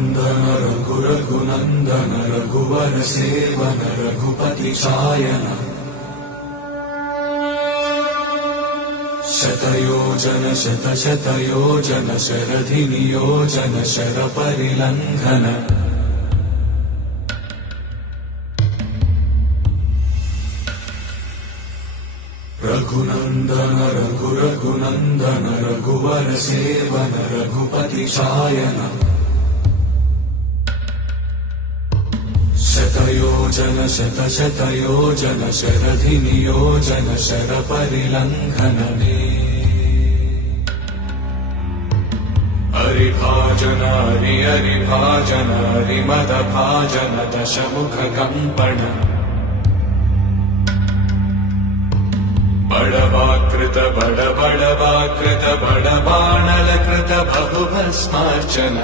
रघुनन्दन रघुनन्दन रघुवर सेवन रघुपति चायन शतयोजन शतशतयोजन शरधि नियोजन शरपरिलङ्घन रघुनन्दन रघुनन्दन रघुवर सेवन रघुपति चायन शतयोजन शतशतयोजन शरधि नियोजन शरपरिलङ्घन हरिभाजन हरिभाजन हरिमदभाजन दशमुख कंपन बड़वाकृत बड़वाकृत बड़बाणलकृत बहुभस्मार्चन